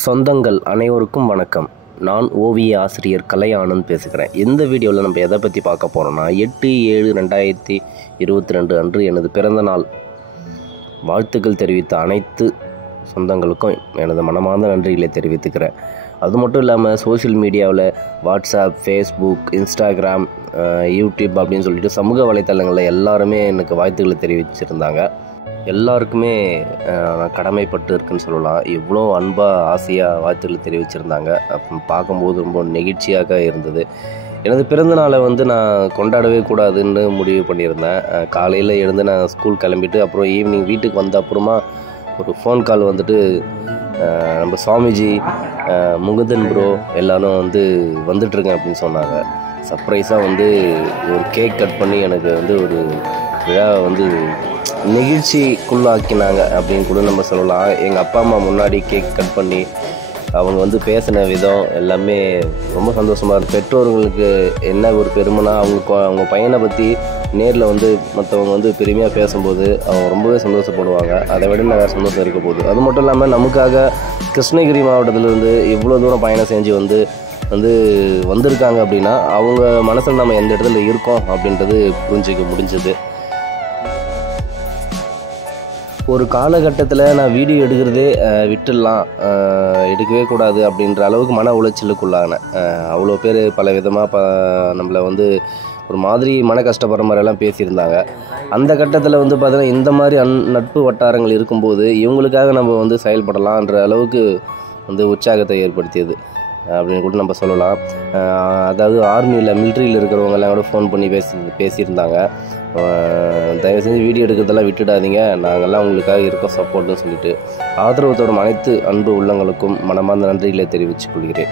சொந்தங்கள் அனைவருக்கும் வணக்கம். நான் ஓவிய ஆசிரியர் கலை ஆனந்த் பேசுகிறேன். இந்த வீடியோவில் நம்ம எதை பற்றி பார்க்க போகிறோம்னா 8/7/2022 அன்று எனது பிறந்த நாள் வாழ்த்துக்கள் தெரிவித்த அனைத்து சொந்தங்களுக்கும் எனது மனமார்ந்த நன்றிகளை தெரிவித்துக்கிறேன். அது மட்டும் இல்லாமல் சோஷியல் மீடியாவில் வாட்ஸ்அப், ஃபேஸ்புக், இன்ஸ்டாகிராம், யூடியூப் அப்படின்னு சொல்லிட்டு சமூக வலைத்தளங்களில் எல்லாருமே எனக்கு வாழ்த்துக்களை தெரிவிச்சிருந்தாங்க. எல்லாருக்குமே நான் கடமைப்பட்டு இருக்குன்னு சொல்லலாம். இவ்வளோ அன்பாக ஆசையாக வாழ்த்துக்களை தெரிவிச்சிருந்தாங்க. பார்க்கும்போது ரொம்ப நெகிழ்ச்சியாக இருந்தது. எனது பிறந்தநாளை நான் கொண்டாடவே கூடாதுன்னு முடிவு பண்ணியிருந்தேன். காலையில் எழுந்து நான் ஸ்கூல் கிளம்பிட்டு அப்புறம் ஈவினிங் வீட்டுக்கு வந்த அப்புறமா ஒரு ஃபோன் கால் நம்ம சுவாமிஜி, முகுந்தன் ப்ரோ எல்லாரும் வந்துட்டுருக்கேன் அப்படின்னு சொன்னாங்க. சர்ப்ரைஸாக ஒரு கேக் கட் பண்ணி எனக்கு ஒரு விழா நெகிழ்ச்சிக்குள்ளாக்கினாங்க அப்படின்னு கூட நம்ம சொல்லலாம். எங்கள் அப்பா அம்மா முன்னாடி கேக் கட் பண்ணி அவங்க பேசின விதம் எல்லாமே ரொம்ப சந்தோஷமாக இருக்குது. பெற்றோர்களுக்கு என்ன ஒரு பெருமைனா அவங்க பையனை பற்றி நேரில் மற்றவங்க பெருமையாக பேசும்போது அவங்க ரொம்பவே சந்தோஷப்படுவாங்க. அதை விட நிறையா சந்தோஷம் இருக்க போகுது. அது மட்டும் இல்லாமல் நமக்காக கிருஷ்ணகிரி மாவட்டத்திலேருந்து இவ்வளோ தூரம் பயணம் செஞ்சு வந்திருக்காங்க அப்படின்னா அவங்க மனசில் நம்ம எந்த இடத்துல இருக்கோம் அப்படின்றது புரிஞ்சிக்க முடிஞ்சது. ஒரு காலகட்டத்தில் நான் வீடியோ எடுக்கிறதே விட்டுடலாம், எடுக்கவே கூடாது அப்படின்ற அளவுக்கு மன உளைச்சலுக்குள்ளானேன். அவ்வளோ பேர் பல விதமாக நம்மளை ஒரு மாதிரி மன கஷ்டப்படுற மாதிரியெல்லாம் பேசியிருந்தாங்க. அந்த கட்டத்தில் பார்த்தீங்கன்னா இந்த மாதிரி நட்பு வட்டாரங்கள் இருக்கும்போது இவங்களுக்காக நம்ம செயல்படலான்ற அளவுக்கு உற்சாகத்தை ஏற்படுத்தியது அப்படின்னு கூட நம்ம சொல்லலாம். அதாவது மிலிட்ரியில் இருக்கிறவங்கெல்லாம் கூட ஃபோன் பண்ணி பேசியிருந்தாங்க. தயவு செஞ்சு வீடியோ எடுக்கிறதெல்லாம் விட்டுடாதீங்க, நாங்கள்லாம் உங்களுக்காக இருக்கோம் சப்போர்ட்டுன்னு சொல்லிட்டு ஆதரவு தரும் அனைத்து அன்பு உள்ளங்களுக்கும் மனமார்ந்த நன்றிகளை தெரிவித்துக் கொள்கிறேன்.